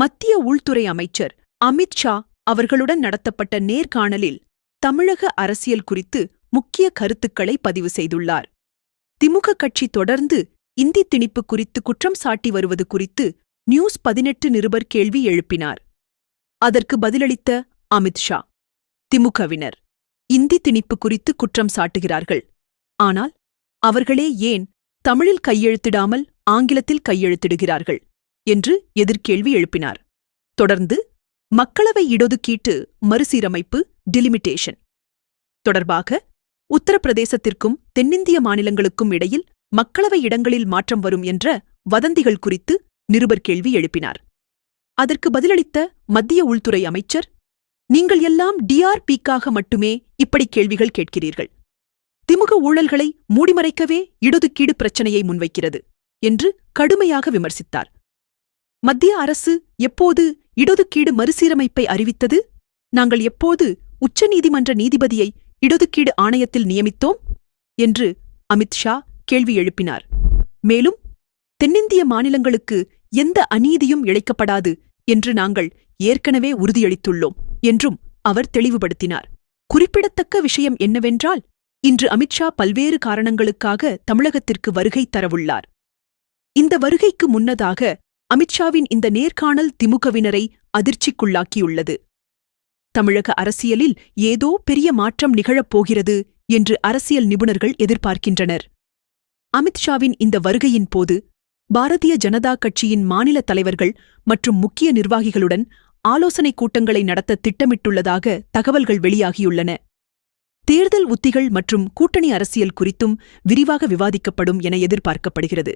மத்திய உள்துறை அமைச்சர் அமித் ஷா அவர்களுடன் நடத்தப்பட்ட நேர்காணலில் தமிழக அரசியல் குறித்து முக்கிய கருத்துக்களை பதிவு செய்துள்ளார். திமுக கட்சி தொடர்ந்து இந்தி திணிப்பு குறித்து குற்றம் சாட்டி வருவது குறித்து நியூஸ்18 நிருபர் கேள்வி எழுப்பினார். அதற்கு பதிலளித்த அமித் ஷா, திமுகவினர் இந்தி திணிப்பு குறித்து குற்றம் சாட்டுகிறார்கள். ஆனால் அவர்களே ஏன் தமிழில் கையெழுத்திடாமல் ஆங்கிலத்தில் கையெழுத்திடுகிறார்கள் என்று எதிர்கேள்வி எழுப்பினார். தொடர்ந்து மக்களவை இடஒதுக்கீட்டு மறுசீரமைப்பு டிலிமிட்டேஷன் தொடர்பாக உத்தரப்பிரதேசத்திற்கும் தென்னிந்திய மாநிலங்களுக்கும் இடையில் மக்களவை இடங்களில் மாற்றம் வரும் என்ற வதந்திகள் குறித்து நிருபர் கேள்வி எழுப்பினார். அதற்கு பதிலளித்த மத்திய உள்துறை அமைச்சர், நீங்கள் எல்லாம் டிஆர்பிக்காக மட்டுமே இப்படி கேள்விகள் கேட்கிறீர்கள். திமுக ஊழல்களை மூடிமறைக்கவே இடஒதுக்கீடு பிரச்சனையை முன்வைக்கிறது என்று கடுமையாக விமர்சித்தார். மத்திய அரசு எப்போது இடஒதுக்கீடு மறுசீரமைப்பை அறிவித்தது? நாங்கள் எப்போது உச்சநீதிமன்ற நீதிபதியை இடஒதுக்கீடு ஆணையத்தில் நியமித்தோம் என்று அமித் ஷா கேள்வி எழுப்பினார். மேலும் தென்னிந்திய மாநிலங்களுக்கு எந்த அநீதியும் இழைக்கப்படாது என்று நாங்கள் ஏற்கனவே உறுதியளித்துள்ளோம் என்றும் அவர் தெளிவுபடுத்தினார். குறிப்பிடத்தக்க விஷயம் என்னவென்றால், இன்று அமித் ஷா பல்வேறு காரணங்களுக்காக தமிழகத்திற்கு வருகை தரவுள்ளார். இந்த வருகைக்கு முன்னதாக அமித்ஷாவின் இந்த நேர்காணல் திமுகவினரை அதிர்ச்சிக்குள்ளாக்கியுள்ளது. தமிழக அரசியலில் ஏதோ பெரிய மாற்றம் நிகழப்போகிறது என்று அரசியல் நிபுணர்கள் எதிர்பார்க்கின்றனர். அமித்ஷாவின் இந்த வருகையின் போது பாரதிய ஜனதா கட்சியின் மாநில தலைவர்கள் மற்றும் முக்கிய நிர்வாகிகளுடன் ஆலோசனைக் கூட்டங்களை நடத்த திட்டமிட்டுள்ளதாக தகவல்கள் வெளியாகியுள்ளன. தேர்தல் உத்திகள் மற்றும் கூட்டணி அரசியல் குறித்தும் விரிவாக விவாதிக்கப்படும் என எதிர்பார்க்கப்படுகிறது.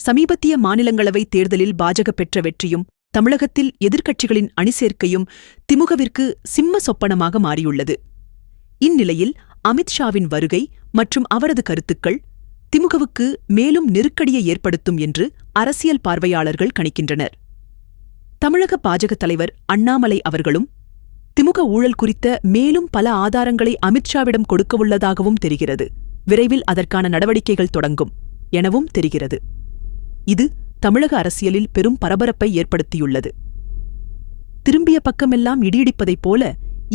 சமீபத்திய மாநிலங்களவை தேர்தலில் பாஜக பெற்ற வெற்றியும் தமிழகத்தில் எதிர்க்கட்சிகளின் அணிசேர்க்கையும் திமுகவிற்கு சிம்ம சொப்பனமாக மாறியுள்ளது. இந்நிலையில் அமித்ஷாவின் வருகை மற்றும் அவரது கருத்துக்கள் திமுகவுக்கு மேலும் நெருக்கடியை ஏற்படுத்தும் என்று அரசியல் பார்வையாளர்கள் கணிக்கின்றனர். தமிழக பாஜக தலைவர் அண்ணாமலை அவர்களும் திமுக ஊழல் குறித்த மேலும் பல ஆதாரங்களை அமித்ஷாவிடம் கொடுக்கவுள்ளதாகவும் தெரிகிறது. விரைவில் அதற்கான நடவடிக்கைகள் தொடங்கும் எனவும் தெரிகிறது. இது தமிழக அரசியலில் பெரும் பரபரப்பை ஏற்படுத்தியுள்ளது. திரும்பிய பக்கமெல்லாம் இடியிடிப்பதைப் போல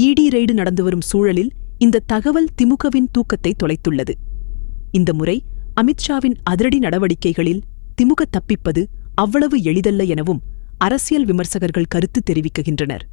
இடி ரெய்டு நடந்து வரும் சூழலில் இந்த தகவல் திமுகவின் தூக்கத்தை தொலைத்துள்ளது. இந்த முறை அமித்ஷாவின் அதிரடி நடவடிக்கைகளில் திமுக தப்பிப்பது அவ்வளவு எளிதல்ல எனவும் அரசியல் விமர்சகர்கள் கருத்து தெரிவிக்கின்றனர்.